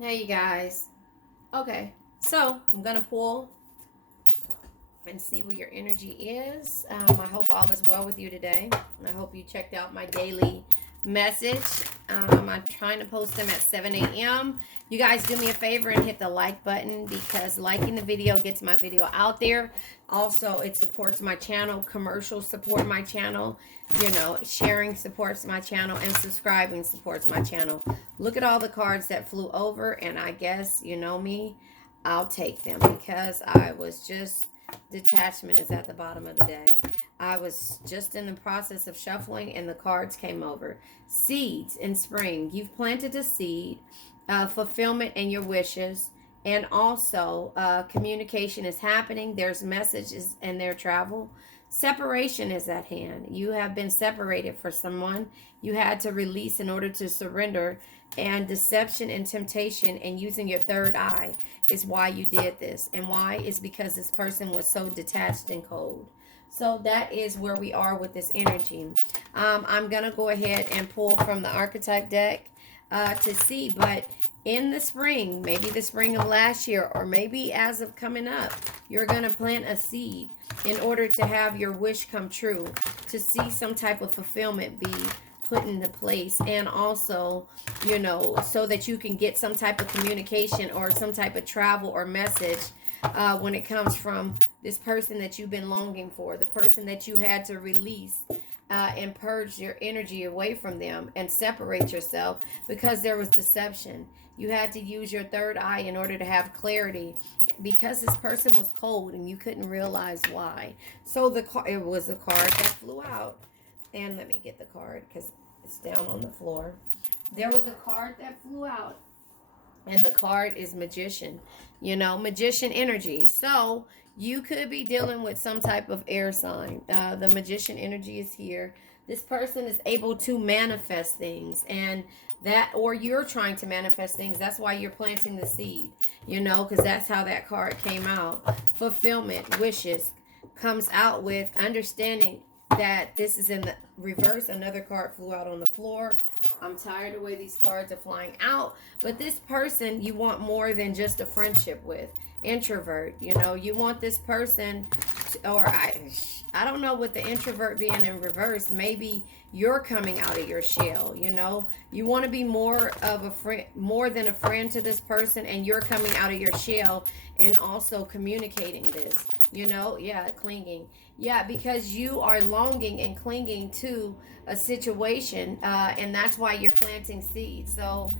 Hey, you guys. Okay, so I'm gonna pull and see where your energy is. I hope all is well with you today. I hope you checked out my daily message. I'm trying to post them at 7 a.m. You guys do me a favor and hit the like button because liking the video gets my video out there. Also, it supports my channel. Commercials support my channel. Sharing supports my channel, and subscribing supports my channel. Look at all the cards that flew over, and I guess you know me. I'll take them because I was just detachment is at the bottom of the deck. I was just in the process of shuffling and the cards came over. Seeds in spring. You've planted a seed, fulfillment in your wishes, and also communication is happening. There's messages in their travel. Separation is at hand. You have been separated for someone. You had to release in order to surrender. And deception and temptation and using your third eye is why you did this. And why is because this person was so detached and cold. So that is where we are with this energy. I'm going to go ahead and pull from the archetype deck to see. But in the spring, maybe the spring of last year, or maybe as of coming up, you're going to plant a seed in order to have your wish come true, to see some type of fulfillment be put into place, and also so that you can get some type of communication or some type of travel or message when it comes from this person that you've been longing for, the person that you had to release and purge your energy away from them and separate yourself because there was deception. You had to use your third eye in order to have clarity because this person was cold and you couldn't realize why. So it was a card that flew out. And let me get the card because it's down on the floor. There was a card that flew out, and the card is magician. Magician energy. So you could be dealing with some type of air sign. The magician energy is here. This person is able to manifest things, and that, or you're trying to manifest things. That's why you're planting the seed, because that's how that card came out. Fulfillment, wishes, comes out with understanding that this is in the reverse. Another card flew out on the floor. I'm tired of the way these cards are flying out. But this person you want more than just a friendship with. Introvert, you want this person to, or I don't know, with the introvert being in reverse, maybe you're coming out of your shell, You want to be more of a friend, more than a friend to this person, and you're coming out of your shell and also communicating this, yeah, clinging. Yeah, because you are longing and clinging to a situation, and that's why you're planting seeds. So,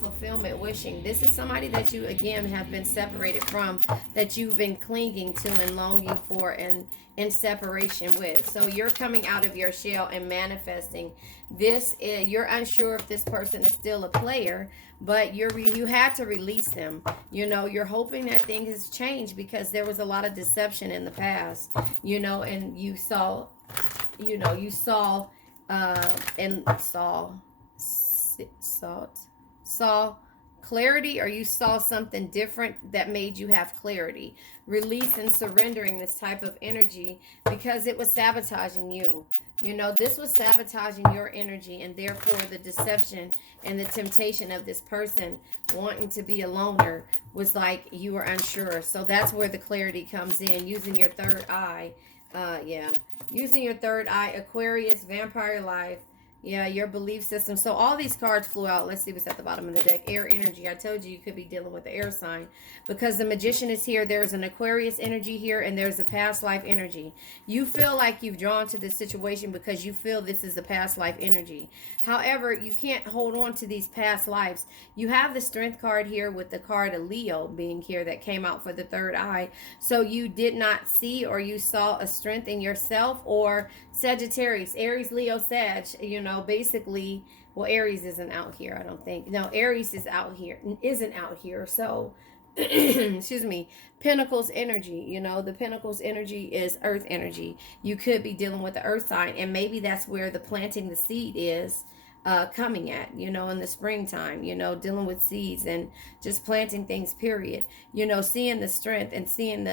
fulfillment, wishing. This is somebody that you, again, have been separated from, that you've been clinging to and longing for and in separation with. So, you're coming out of your shell and manifesting this. You're unsure if this person is still a player, but you had to release them. You're hoping that things has changed because there was a lot of deception in the past, and you saw, you saw and saw clarity, or you saw something different that made you have clarity. Release and surrendering this type of energy because it was sabotaging you. This was sabotaging your energy, and therefore the deception and the temptation of this person wanting to be a loner was like you were unsure. So that's where the clarity comes in, using your third eye. Yeah, using your third eye. Aquarius, vampire life. Yeah, your belief system. So all these cards flew out. Let's see what's at the bottom of the deck. Air energy. I told you could be dealing with the air sign because the magician is here. There's an Aquarius energy here, and there's a past life energy. You feel like you've drawn to this situation because you feel this is the past life energy. However, you can't hold on to these past lives. You have the strength card here with the card of Leo being here that came out for the third eye. So you did not see, or you saw a strength in yourself, or Sagittarius, Aries, Leo, Sag, basically, well, Aries isn't out here, I don't think. No, Aries isn't out here. So, excuse me, Pentacles energy, the Pentacles energy is earth energy. You could be dealing with the earth sign, and maybe that's where the planting the seed is coming at, in the springtime, dealing with seeds and just planting things, period. Seeing the strength and seeing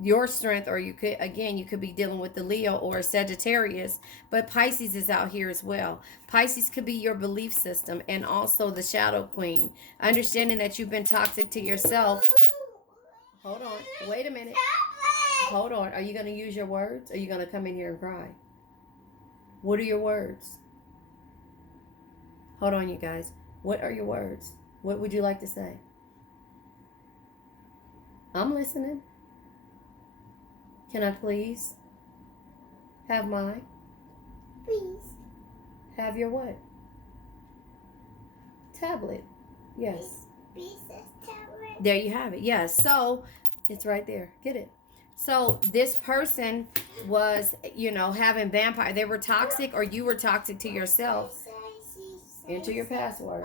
your strength, or you could be dealing with the Leo or a Sagittarius, but Pisces is out here as well. Pisces could be your belief system, and also the shadow queen, understanding that you've been toxic to yourself. Hold on, wait a minute, hold on. Are you going to use your words, or are you going to come in here and cry? What are your words? Hold on, you guys. What are your words? What would you like to say? I'm listening. Can I please have mine? Please. Have your what? Tablet. Yes. Princess tablet. There you have it. Yes. So it's right there. Get it. So this person was, having vampire. They were toxic, or you were toxic to yourself. Enter your password.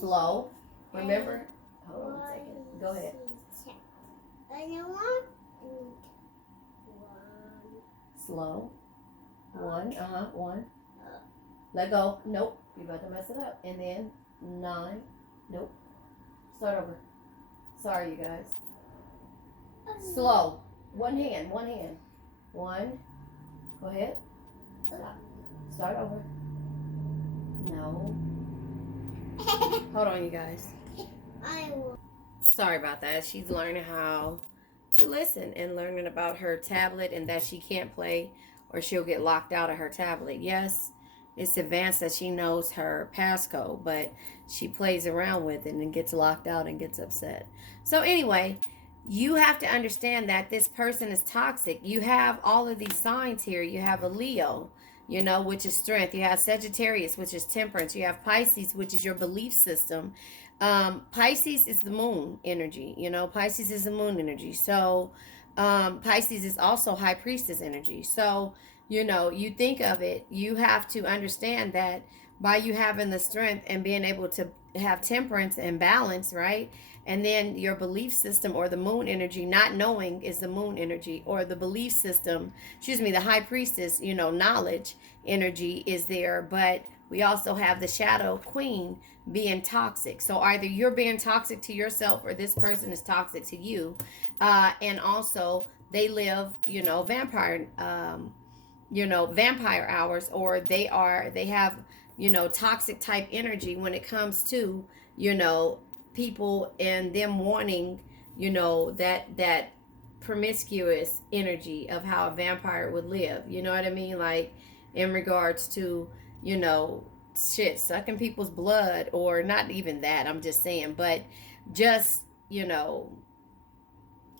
Slow. Remember? Hold on a second. Go ahead. Slow. One. One. Let go. Nope. You're about to mess it up. And then 9. Nope. Start over. Sorry, you guys. Slow. One hand. One. Go ahead. Stop. Start over. No. Hold on, you guys. Sorry about that. She's learning how to listen and learning about her tablet, and that she can't play or she'll get locked out of her tablet. Yes, it's advanced that she knows her passcode, but she plays around with it and gets locked out and gets upset. So anyway, you have to understand that this person is toxic. You have all of these signs here. You have a Leo, which is strength. You have Sagittarius, which is temperance. You have Pisces, which is your belief system. Pisces is the moon energy. Pisces is the moon energy. So Pisces is also high priestess energy. So, you think of it, you have to understand that by you having the strength and being able to have temperance and balance, right? And then your belief system, or the moon energy, not knowing is the moon energy, or the belief system, the high priestess, knowledge energy is there. But we also have the shadow queen being toxic. So either you're being toxic to yourself, or this person is toxic to you. And also they live, vampire, vampire hours, or they have, toxic type energy when it comes to, people and them wanting, that promiscuous energy of how a vampire would live. You know what I mean? Like in regards to, sucking people's blood, or not even that, I'm just saying, but just,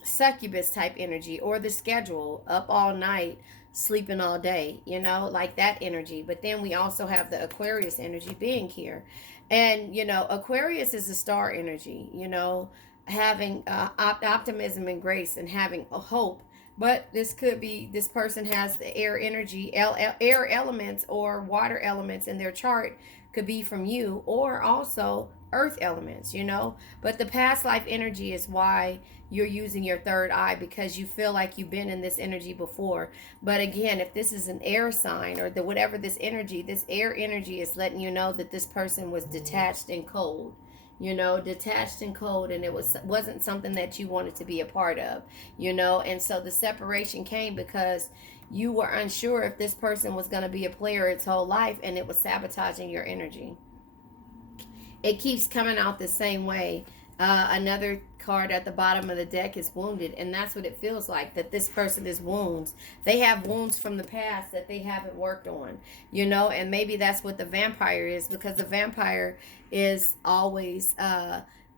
succubus type energy, or the schedule, up all night, sleeping all day, like that energy. But then we also have the Aquarius energy being here. And, Aquarius is a star energy, having optimism and grace, and having a hope. But this person has the air energy, air elements or water elements in their chart, could be from you, or also earth elements, But the past life energy is why you're using your third eye, because you feel like you've been in this energy before. But again, if this is an air sign, or whatever this air energy is letting you know that this person was detached and cold. Detached and cold, and it wasn't something that you wanted to be a part of, and so the separation came because you were unsure if this person was going to be a player its whole life, and it was sabotaging your energy. It keeps coming out the same way. Another card at the bottom of the deck is wounded, and that's what it feels like, that this person is wounds. They have wounds from the past that they haven't worked on, and maybe that's what the vampire is, because the vampire is always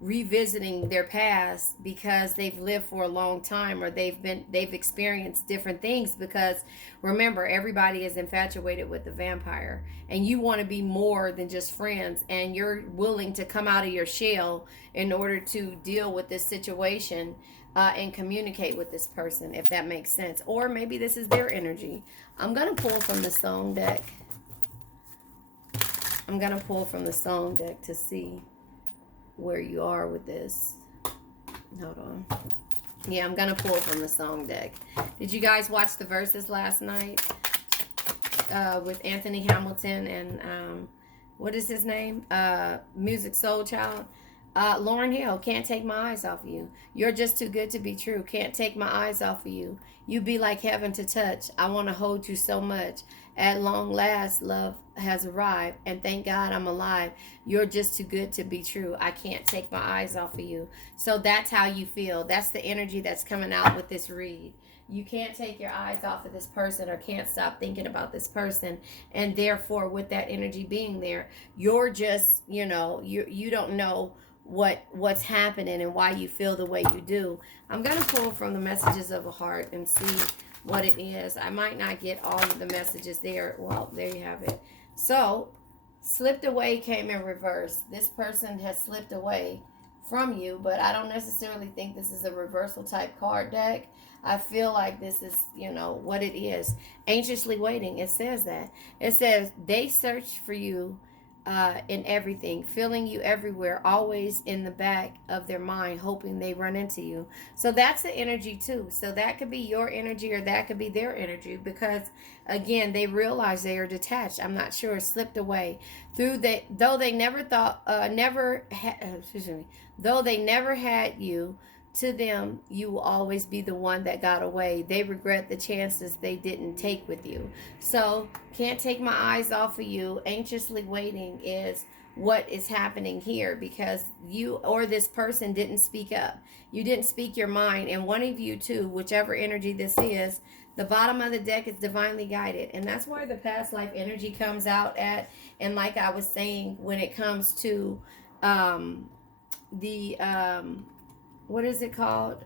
revisiting their past, because they've lived for a long time, or they've experienced different things. Because remember, everybody is infatuated with the vampire, and you want to be more than just friends, and you're willing to come out of your shell in order to deal with this situation, and communicate with this person, if that makes sense. Or maybe this is their energy. I'm gonna pull from the song deck. To see where you are with this. Hold on. Yeah, I'm gonna pull from the song deck. Did you guys watch the Verses last night with Anthony Hamilton and what is his name? Music Soul Child. Lauren Hill, can't take my eyes off of you. You're just too good to be true. Can't take my eyes off of you. You be like heaven to touch. I want to hold you so much. At long last, love has arrived, and thank God I'm alive. You're just too good to be true. I can't take my eyes off of you. So that's how you feel. That's the energy that's coming out with this read. You can't take your eyes off of this person or can't stop thinking about this person. And therefore, with that energy being there, you're just, you don't know what's happening and why you feel the way you do. I'm going to pull from the messages of a heart and see what it is. I might not get all of the messages there. Well, there you have it. So, slipped away came in reverse. This person has slipped away from you, but I don't necessarily think this is a reversal type card deck. I feel like this is, what it is. Anxiously waiting. It says that. It says they search for you in everything, feeling you everywhere, always in the back of their mind, hoping they run into you. So that's the energy too. So that could be your energy or that could be their energy because again, they realize they are detached. I'm not sure, slipped away through that, though they never thought, though they never had you. To them, you will always be the one that got away. They regret the chances they didn't take with you. So, can't take my eyes off of you. Anxiously waiting is what is happening here because you or this person didn't speak up. You didn't speak your mind. And one of you too, whichever energy this is, the bottom of the deck is divinely guided. And that's where the past life energy comes out at. And like I was saying, when it comes to the what is it called?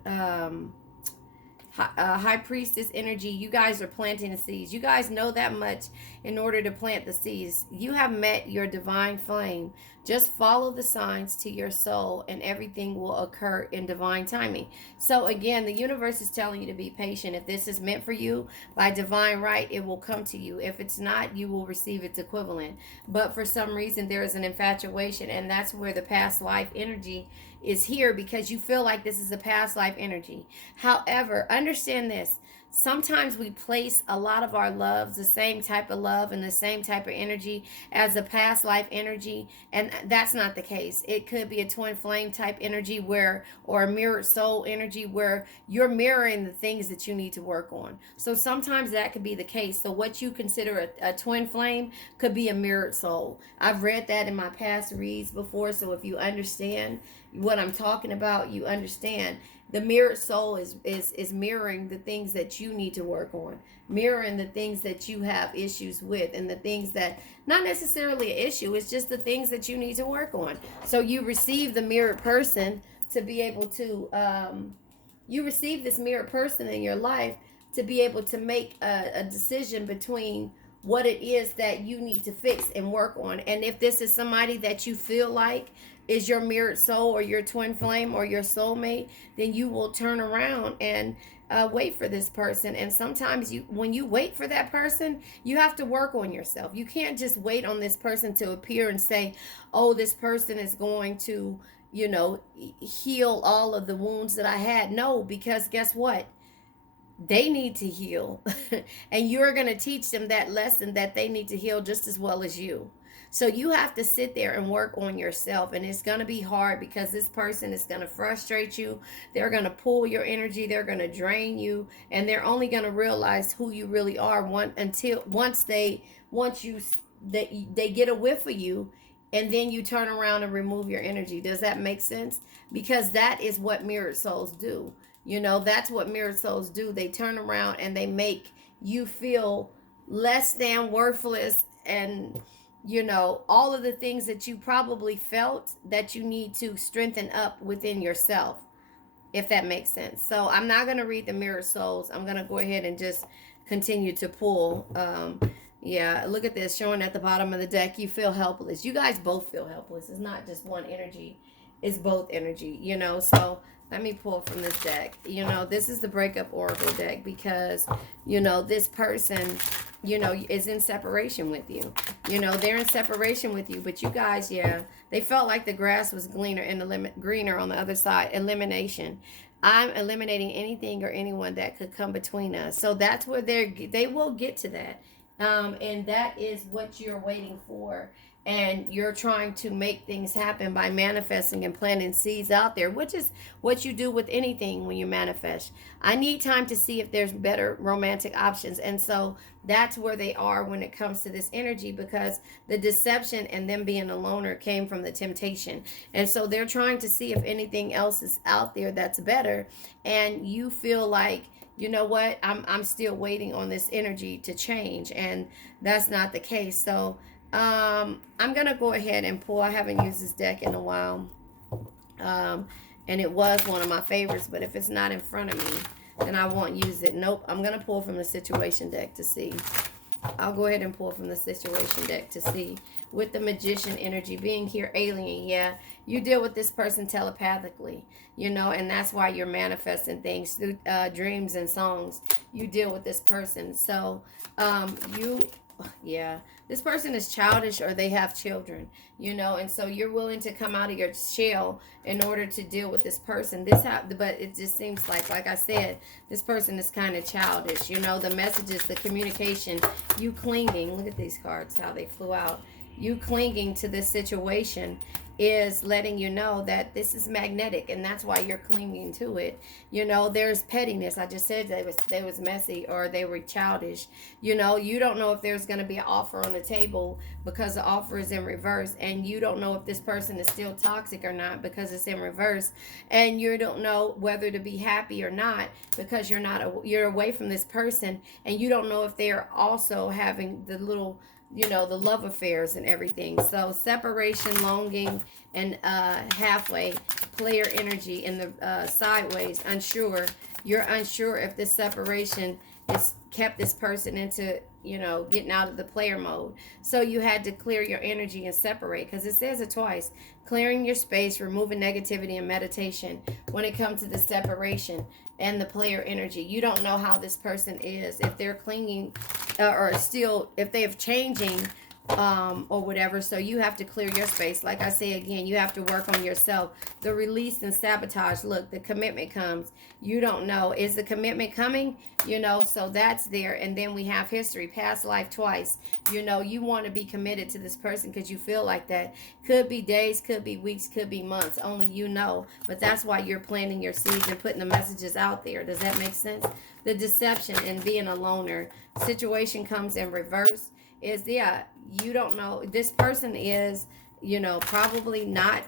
High priestess energy. You guys are planting the seeds. You guys know that much in order to plant the seeds. You have met your divine flame. Just follow the signs to your soul and everything will occur in divine timing. So again, the universe is telling you to be patient. If this is meant for you by divine right, it will come to you. If it's not, you will receive its equivalent. But for some reason, there is an infatuation, and that's where the past life energy is here because you feel like this is a past life energy. However, understand this. Sometimes we place a lot of our loves, the same type of love and the same type of energy as a past life energy, and that's not the case. It could be a twin flame type energy or a mirrored soul energy where you're mirroring the things that you need to work on. So sometimes that could be the case. So what you consider a twin flame could be a mirrored soul. I've read that in my past reads before, so if you understand what I'm talking about, you understand. The mirrored soul is mirroring the things that you need to work on, mirroring the things that you have issues with, and the things that not necessarily an issue, it's just the things that you need to work on. So you receive the mirrored person to be able to you receive this mirrored person in your life to be able to make a decision between what it is that you need to fix and work on. And if this is somebody that you feel like is your mirrored soul or your twin flame or your soulmate, then you will turn around and wait for this person. And sometimes when you wait for that person, you have to work on yourself. You can't just wait on this person to appear and say, oh, this person is going to, heal all of the wounds that I had. No, because guess what? They need to heal. And you're going to teach them that lesson that they need to heal just as well as you. So you have to sit there and work on yourself, and it's going to be hard because this person is going to frustrate you. They're going to pull your energy. They're going to drain you, and they're only going to realize who you really are once they get a whiff of you, and then you turn around and remove your energy. Does that make sense? Because that is what mirrored souls do. That's what mirrored souls do. They turn around and they make you feel less than, worthless, and all of the things that you probably felt that you need to strengthen up within yourself, if that makes sense. So I'm not going to read the mirrored souls. I'm going to go ahead and just continue to pull. Yeah, look at this, showing at the bottom of the deck, you feel helpless. You guys both feel helpless. It's not just one energy. It's both energy, so let me pull from this deck. This is the breakup oracle deck because, this person, is in separation with you. They're in separation with you, but you guys, they felt like the grass was greener on the other side. Elimination. I'm eliminating anything or anyone that could come between us. So that's where they will get to that. And that is what you're waiting for. and you're trying to make things happen by manifesting and planting seeds out there, which is what you do with anything when you manifest. I need time to see if there's better romantic options. And so that's where they are when it comes to this energy, because the deception and them being a loner came from the temptation. And so they're trying to see if anything else is out there that's better. And you feel like, you know what, I'm still waiting on this energy to change. And that's not the case. So I'm gonna go ahead and pull. I haven't used this deck in a while, and it was one of my favorites. But if it's not in front of me, then I won't use it. Nope. I'm gonna pull from the situation deck to see. I'll go ahead and pull from the situation deck to see. With the Magician energy being here, alien, yeah, you deal with this person telepathically, you know, and that's why you're manifesting things through dreams and songs. You deal with this person, so yeah, this person is childish or they have children, you know, and so you're willing to come out of your shell in order to deal with this person. But it just seems like I said, this person is kind of childish, you know. The messages, the communication, you clinging, look at these cards, how they flew out. You clinging to this situation is letting you know that this is magnetic, and that's why you're clinging to it. You know, there's pettiness. I just said they was messy or they were childish. You know, you don't know if there's going to be an offer on the table because the offer is in reverse, and you don't know if this person is still toxic or not because it's in reverse, and you don't know whether to be happy or not because you're away from this person, and you don't know if they're also having the little, you know, the love affairs and everything. So separation, longing, and halfway, player energy in the sideways, unsure. You're unsure if this separation has kept this person into, you know, getting out of the player mode. So you had to clear your energy and separate, because it says it twice. Clearing your space, removing negativity and meditation when it comes to the separation and the player energy. You don't know how this person is, if they're clinging or still, if they have changing or whatever. So you have to clear your space. Like I say again, you have to work on yourself. The release and sabotage. Look, the commitment comes. You don't know, is the commitment coming? You know, so that's there. And then we have history, past life twice. You know, you want to be committed to this person because you feel like that. Could be days, could be weeks, could be months. Only you know. But that's why you're planting your seeds and putting the messages out there. Does that make sense? The deception and being a loner. Situation comes in reverse. Is, yeah, you don't know. This person is, you know, probably not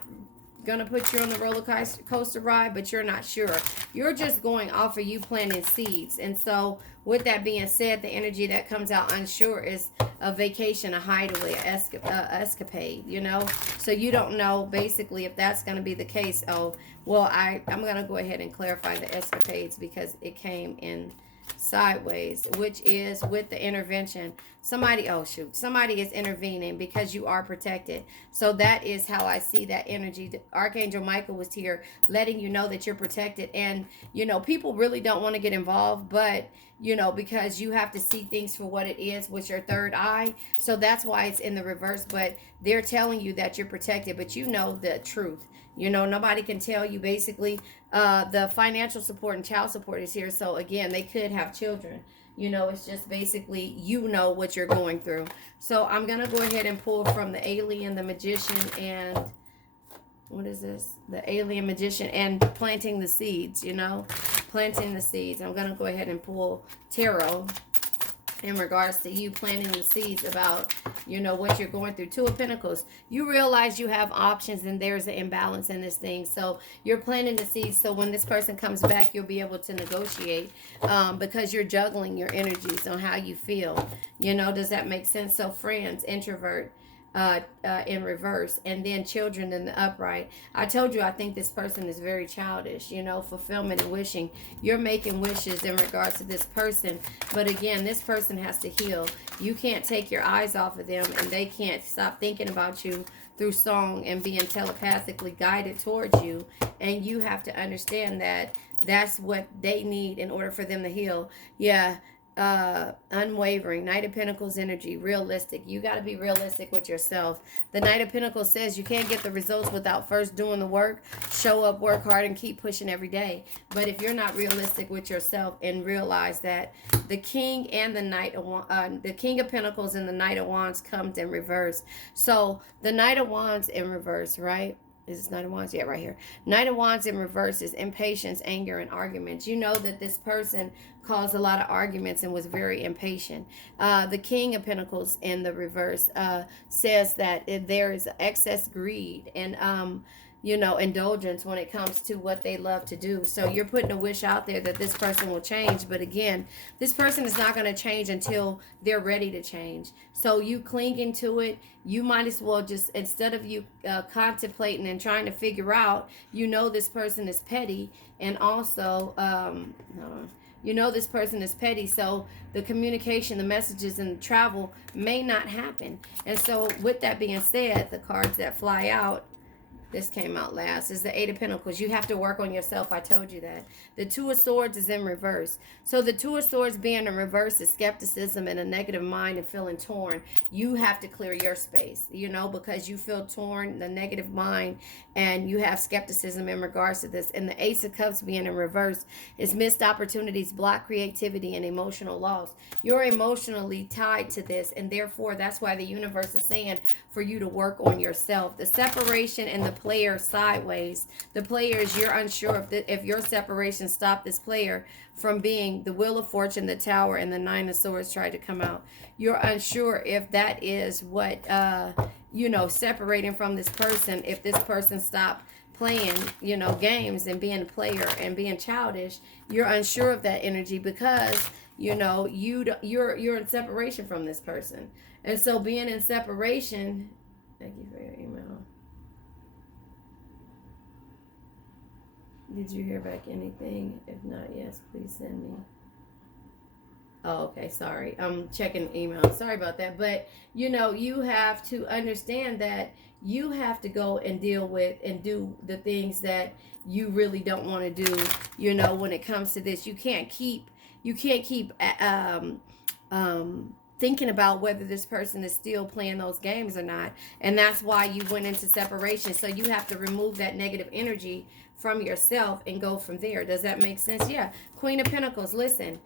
gonna put you on the roller coaster ride, but you're not sure. You're just going off of you planting seeds. And so with that being said, the energy that comes out unsure is a vacation, a hideaway, escapade, you know. So you don't know basically if that's going to be the case. Oh, well, I'm going to go ahead and clarify the escapades because it came in sideways, which is with the intervention. Somebody is intervening because you are protected. So that is how I see that energy. Archangel Michael was here letting you know that you're protected. And, you know, people really don't want to get involved, but, you know, because you have to see things for what it is with your third eye. So that's why it's in the reverse. But they're telling you that you're protected, but you know the truth. You know, nobody can tell you basically. The financial support and child support is here. So again, they could have children. You know, it's just basically, you know what you're going through. So I'm going to go ahead and pull from the alien, the magician, and what is this? The alien, magician, and planting the seeds, you know, planting the seeds. I'm going to go ahead and pull tarot in regards to you planting the seeds about, you know, what you're going through. Two of Pentacles. You realize you have options and there's an imbalance in this thing. So you're planting the seeds. So when this person comes back, you'll be able to negotiate because you're juggling your energies on how you feel. You know, does that make sense? So friends, introvert. In reverse, and then children in the upright. I told you I think this person is very childish, you know, fulfillment and wishing. You're making wishes in regards to this person, but again, this person has to heal. You can't take your eyes off of them, and they can't stop thinking about you through song and being telepathically guided towards you, and you have to understand that that's what they need in order for them to heal. Yeah, unwavering. Knight of Pentacles energy, realistic. You got to be realistic with yourself. The Knight of Pentacles says you can't get the results without first doing the work. Show up, work hard, and keep pushing every day. But if you're not realistic with yourself and realize that the King and the the King of Pentacles and the Knight of Wands comes in reverse. So the Knight of Wands in reverse, right? Is this Knight of Wands? Yeah, right here. Knight of Wands in reverse is impatience, anger, and arguments. You know that this person caused a lot of arguments and was very impatient. The King of Pentacles in the reverse says that there is excess greed and indulgence when it comes to what they love to do. So you're putting a wish out there that this person will change. But again, this person is not going to change until they're ready to change. So you clinging to it, you might as well just, instead of you contemplating and trying to figure out, this person is petty. And also, this person is petty. So the communication, the messages, and the travel may not happen. And so with that being said, the cards that fly out, this came out last, is the Eight of Pentacles. You have to work on yourself. I told you that. The Two of Swords is in reverse. So the Two of Swords being in reverse is skepticism and a negative mind and feeling torn. You have to clear your space, because you feel torn, the negative mind, and you have skepticism in regards to this. And the Ace of Cups being in reverse is missed opportunities, block creativity, and emotional loss. You're emotionally tied to this, and therefore that's why the universe is saying for you to work on yourself. The separation and the player sideways. The player is, you're unsure if your separation stopped this player from being the Wheel of Fortune, the Tower, and the Nine of Swords tried to come out. You're unsure if that is what, separating from this person, if this person stopped playing, games and being a player and being childish. You're unsure of that energy because, you're in separation from this person. And so being in separation, thank you for your email. Did you hear back anything? If not, yes, please send me. Oh, okay, sorry. I'm checking email. Sorry about that. But, you have to understand that you have to go and deal with and do the things that you really don't want to do, when it comes to this. You can't keep thinking about whether this person is still playing those games or not. And that's why you went into separation. So you have to remove that negative energy from yourself and go from there. Does that make sense? Yeah. Queen of Pentacles, listen.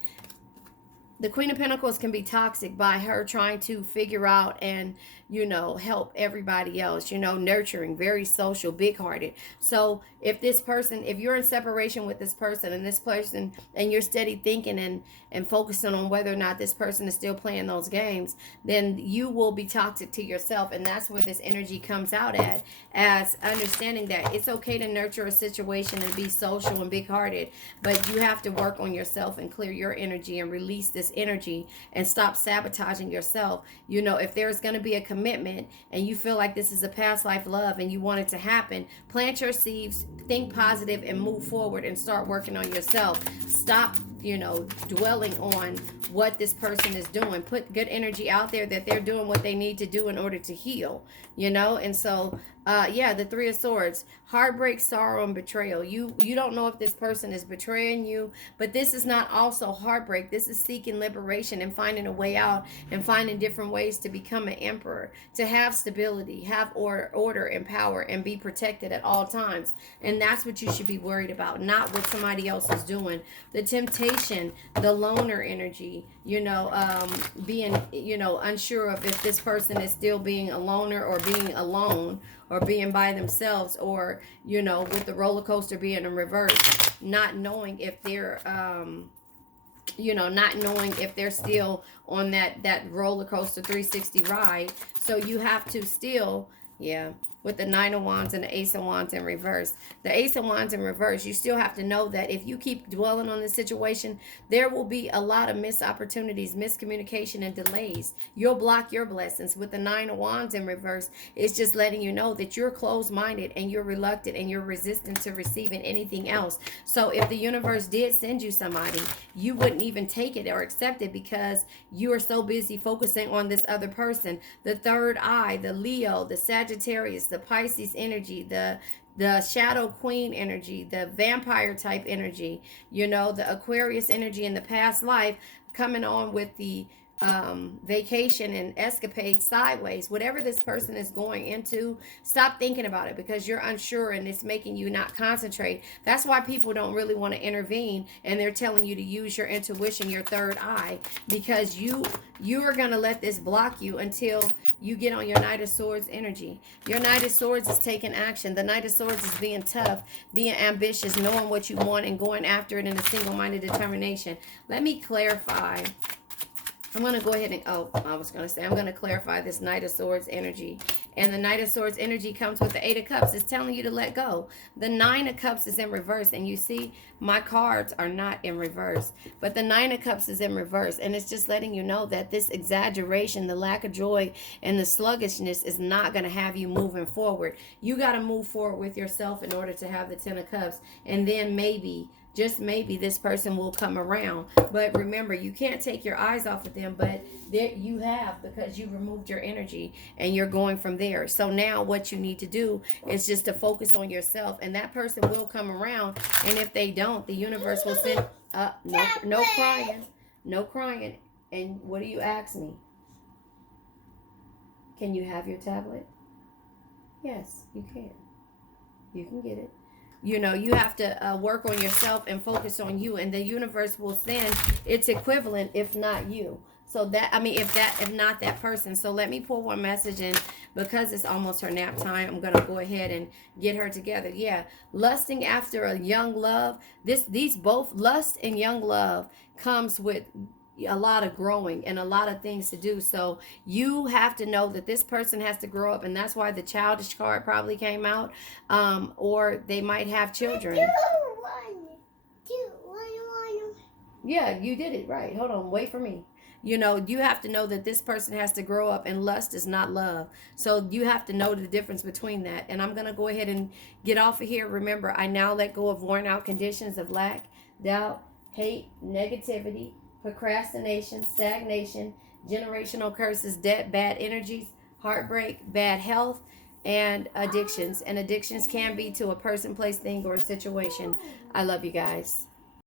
The Queen of Pentacles can be toxic by her trying to figure out and, help everybody else, nurturing, very social, big-hearted. So if you're in separation with this person and you're steady thinking and focusing on whether or not this person is still playing those games, then you will be toxic to yourself. And that's where this energy comes out at, as understanding that it's okay to nurture a situation and be social and big-hearted, but you have to work on yourself and clear your energy and release this energy and stop sabotaging yourself. If there's going to be a commitment and you feel like this is a past life love and you want it to happen, plant your seeds, think positive, and move forward and start working on yourself. Stop dwelling on what this person is doing. Put good energy out there that they're doing what they need to do in order to heal, and so the Three of Swords, heartbreak, sorrow, and betrayal. You don't know if this person is betraying you, but this is not also heartbreak. This is seeking liberation and finding a way out and finding different ways to become an emperor, to have stability, have order and power, and be protected at all times. And that's what you should be worried about, not what somebody else is doing. The temptation, the loner energy, being, unsure of if this person is still being a loner or being alone or being by themselves, or, with the roller coaster being in reverse, not knowing if they're, not knowing if they're still on that roller coaster 360 ride. So you have to still, with the Nine of Wands and the Ace of Wands in reverse. The Ace of Wands in reverse, you still have to know that if you keep dwelling on this situation, there will be a lot of missed opportunities, miscommunication, and delays. You'll block your blessings. With the Nine of Wands in reverse, it's just letting you know that you're closed-minded and you're reluctant and you're resistant to receiving anything else. So if the universe did send you somebody, you wouldn't even take it or accept it because you are so busy focusing on this other person. The third eye, the Leo, the Sagittarius, the Pisces energy, the the shadow queen energy, the vampire type energy, you know, the Aquarius energy in the past life coming on with the vacation and escapade sideways. Whatever this person is going into, stop thinking about it because you're unsure and it's making you not concentrate. That's why people don't really want to intervene, and they're telling you to use your intuition, your third eye, because you are going to let this block you until you get on your Knight of Swords energy. Your Knight of Swords is taking action. The Knight of Swords is being tough, being ambitious, knowing what you want and going after it in a single-minded determination. Let me clarify. I'm going to go ahead and, I'm going to clarify this Knight of Swords energy. And the Knight of Swords energy comes with the Eight of Cups. It's telling you to let go. The Nine of Cups is in reverse. And you see, my cards are not in reverse. But the Nine of Cups is in reverse. And it's just letting you know that this exaggeration, the lack of joy, and the sluggishness is not going to have you moving forward. You got to move forward with yourself in order to have the Ten of Cups. And then maybe, just maybe, this person will come around. But remember, you can't take your eyes off of them, but there you have, because you removed your energy and you're going from there. So now what you need to do is just to focus on yourself, and that person will come around. And if they don't, the universe will send no crying. No crying. And what do you ask me? Can you have your tablet? Yes, you can. You can get it. You know, you have to work on yourself and focus on you, and the universe will send its equivalent, if not you. So that, if not that person. So let me pull one message, and because it's almost her nap time, I'm going to go ahead and get her together. Yeah, lusting after a young love. These both, lust and young love, comes with a lot of growing and a lot of things to do. So you have to know that this person has to grow up, and that's why the childish card probably came out, or they might have children. Yeah, you did it right. Hold on, wait for me. You know, you have to know that this person has to grow up, and lust is not love. So you have to know the difference between that. And I'm going to go ahead and get off of here. Remember, I now let go of worn out conditions of lack, doubt, hate, negativity, procrastination, stagnation, generational curses, debt, bad energies, heartbreak, bad health, and addictions. And addictions can be to a person, place, thing, or a situation. I love you guys.